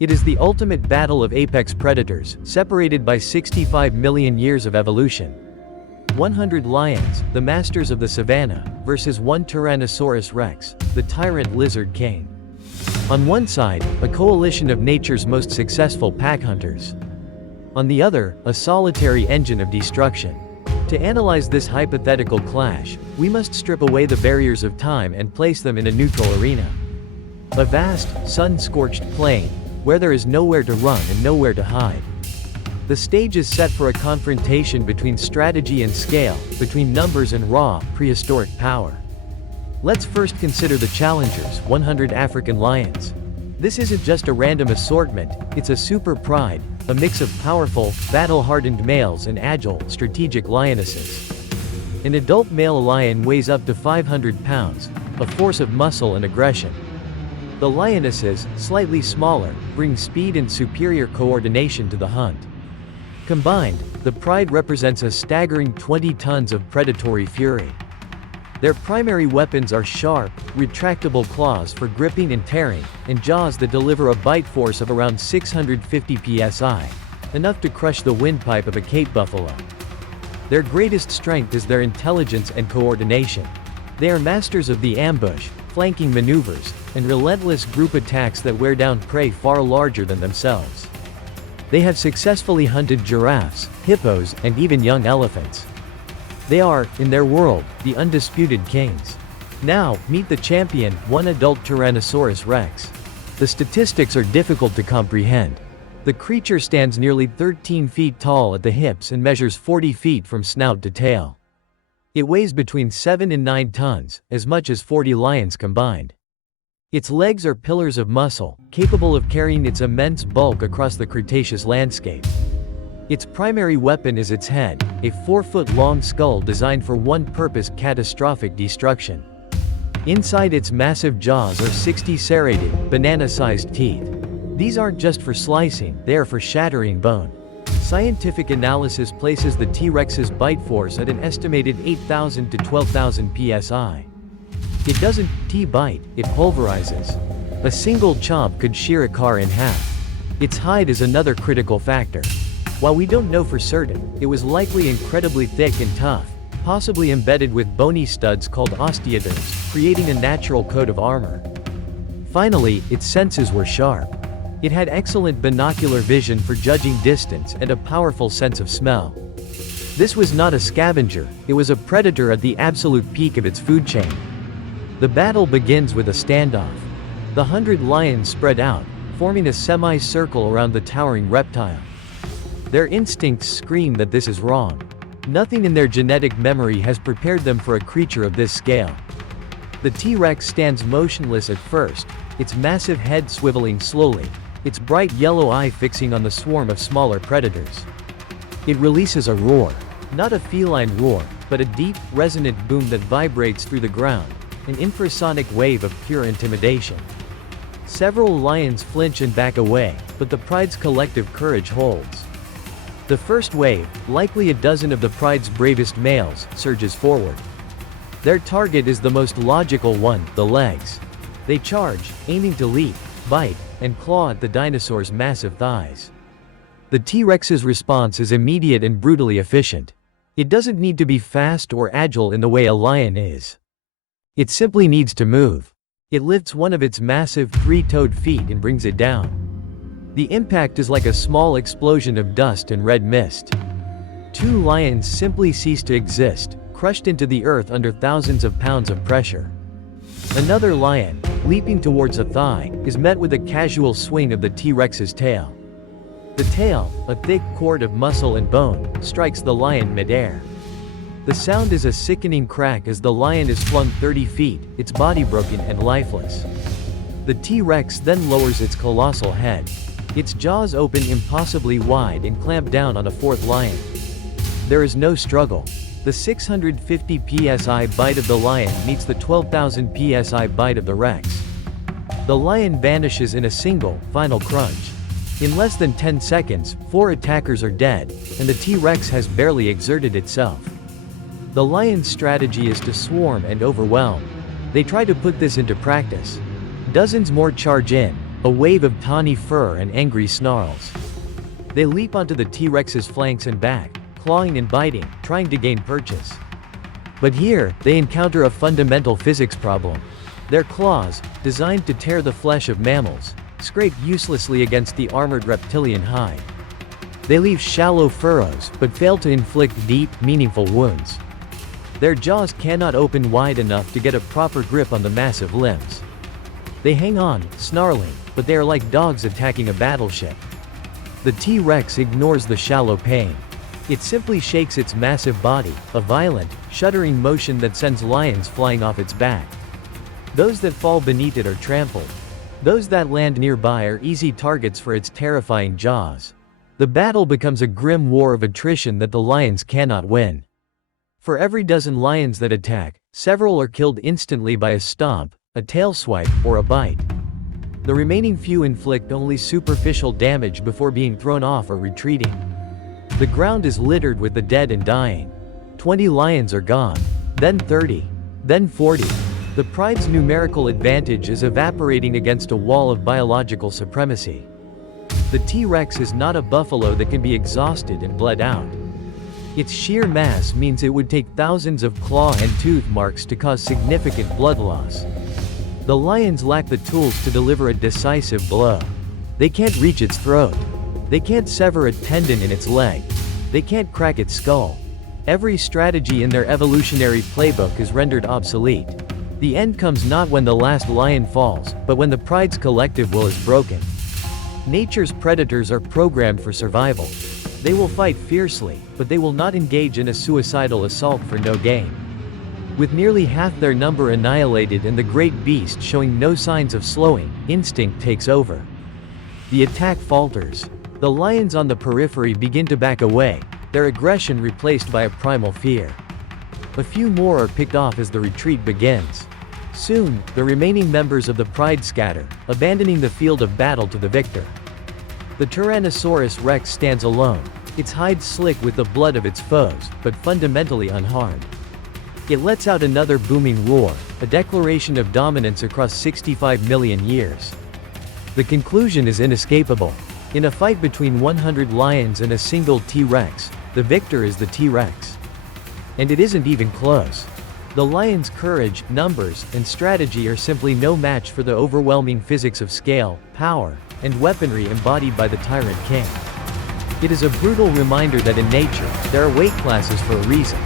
It is the ultimate battle of apex predators, separated by 65 million years of evolution. 100 lions, the masters of the savannah, versus 1 Tyrannosaurus rex, the tyrant lizard king. On one side, a coalition of nature's most successful pack hunters. On the other, a solitary engine of destruction. To analyze this hypothetical clash, we must strip away the barriers of time and place them in a neutral arena. A vast, sun-scorched plain, where there is nowhere to run and nowhere to hide. The stage is set for a confrontation between strategy and scale, between numbers and raw, prehistoric power. Let's first consider the challengers, 100 African lions. This isn't just a random assortment, it's a super pride, a mix of powerful, battle-hardened males and agile, strategic lionesses. An adult male lion weighs up to 500 pounds, a force of muscle and aggression. The lionesses, slightly smaller, bring speed and superior coordination to the hunt. Combined, the pride represents a staggering 20 tons of predatory fury. Their primary weapons are sharp, retractable claws for gripping and tearing, and jaws that deliver a bite force of around 650 psi, enough to crush the windpipe of a Cape buffalo. Their greatest strength is their intelligence and coordination. They are masters of the ambush, flanking maneuvers, and relentless group attacks that wear down prey far larger than themselves. They have successfully hunted giraffes, hippos, and even young elephants. They are, in their world, the undisputed kings. Now, meet the champion, 1 adult Tyrannosaurus rex. The statistics are difficult to comprehend. The creature stands nearly 13 feet tall at the hips and measures 40 feet from snout to tail. It weighs between 7 and 9 tons, as much as 40 lions combined. Its legs are pillars of muscle, capable of carrying its immense bulk across the Cretaceous landscape. Its primary weapon is its head, a 4-foot-long skull designed for one purpose: catastrophic destruction. Inside its massive jaws are 60 serrated, banana-sized teeth. These aren't just for slicing, they are for shattering bone. Scientific analysis places the T-Rex's bite force at an estimated 8,000 to 12,000 psi. It doesn't T-bite, it pulverizes. A single chomp could shear a car in half. Its hide is another critical factor. While we don't know for certain, it was likely incredibly thick and tough, possibly embedded with bony studs called osteoderms, creating a natural coat of armor. Finally, its senses were sharp. It had excellent binocular vision for judging distance and a powerful sense of smell. This was not a scavenger, it was a predator at the absolute peak of its food chain. The battle begins with a standoff. The 100 lions spread out, forming a semi-circle around the towering reptile. Their instincts scream that this is wrong. Nothing in their genetic memory has prepared them for a creature of this scale. The T-Rex stands motionless at first, its massive head swiveling slowly, its bright yellow eye fixing on the swarm of smaller predators. It releases a roar. Not a feline roar, but a deep, resonant boom that vibrates through the ground, an infrasonic wave of pure intimidation. Several lions flinch and back away, but the pride's collective courage holds. The first wave, likely a dozen of the pride's bravest males, surges forward. Their target is the most logical one, the legs. They charge, aiming to leap, bite, and claw at the dinosaur's massive thighs. The T-Rex's response is immediate and brutally efficient. It doesn't need to be fast or agile in the way a lion is. It simply needs to move. It lifts one of its massive, 3-toed feet and brings it down. The impact is like a small explosion of dust and red mist. 2 lions simply cease to exist, crushed into the earth under thousands of pounds of pressure. Another lion, leaping towards a thigh, is met with a casual swing of the T-Rex's tail. The tail, a thick cord of muscle and bone, strikes the lion mid-air. The sound is a sickening crack as the lion is flung 30 feet, its body broken and lifeless. The T-Rex then lowers its colossal head. Its jaws open impossibly wide and clamp down on a 4th lion. There is no struggle. The 650 psi bite of the lion meets the 12,000 psi bite of the Rex. The lion vanishes in a single, final crunch. In less than 10 seconds, 4 attackers are dead, and the T-Rex has barely exerted itself. The lion's strategy is to swarm and overwhelm. They try to put this into practice. Dozens more charge in, a wave of tawny fur and angry snarls. They leap onto the T-Rex's flanks and back, clawing and biting, trying to gain purchase. But here, they encounter a fundamental physics problem. Their claws, designed to tear the flesh of mammals, scrape uselessly against the armored reptilian hide. They leave shallow furrows, but fail to inflict deep, meaningful wounds. Their jaws cannot open wide enough to get a proper grip on the massive limbs. They hang on, snarling, but they are like dogs attacking a battleship. The T-Rex ignores the shallow pain. It simply shakes its massive body, a violent, shuddering motion that sends lions flying off its back. Those that fall beneath it are trampled. Those that land nearby are easy targets for its terrifying jaws. The battle becomes a grim war of attrition that the lions cannot win. For every dozen lions that attack, several are killed instantly by a stomp, a tail swipe, or a bite. The remaining few inflict only superficial damage before being thrown off or retreating. The ground is littered with the dead and dying. 20 lions are gone. Then 30. Then 40. The pride's numerical advantage is evaporating against a wall of biological supremacy. The T-Rex is not a buffalo that can be exhausted and bled out. Its sheer mass means it would take thousands of claw and tooth marks to cause significant blood loss. The lions lack the tools to deliver a decisive blow. They can't reach its throat. They can't sever a tendon in its leg. They can't crack its skull. Every strategy in their evolutionary playbook is rendered obsolete. The end comes not when the last lion falls, but when the pride's collective will is broken. Nature's predators are programmed for survival. They will fight fiercely, but they will not engage in a suicidal assault for no gain. With nearly half their number annihilated and the great beast showing no signs of slowing, instinct takes over. The attack falters. The lions on the periphery begin to back away, their aggression replaced by a primal fear. A few more are picked off as the retreat begins. Soon, the remaining members of the pride scatter, abandoning the field of battle to the victor. The Tyrannosaurus Rex stands alone, its hide slick with the blood of its foes, but fundamentally unharmed. It lets out another booming roar, a declaration of dominance across 65 million years. The conclusion is inescapable. In a fight between 100 lions and a single T-Rex, the victor is the T-Rex. And it isn't even close. The lion's courage, numbers, and strategy are simply no match for the overwhelming physics of scale, power, and weaponry embodied by the Tyrant King. It is a brutal reminder that in nature, there are weight classes for a reason.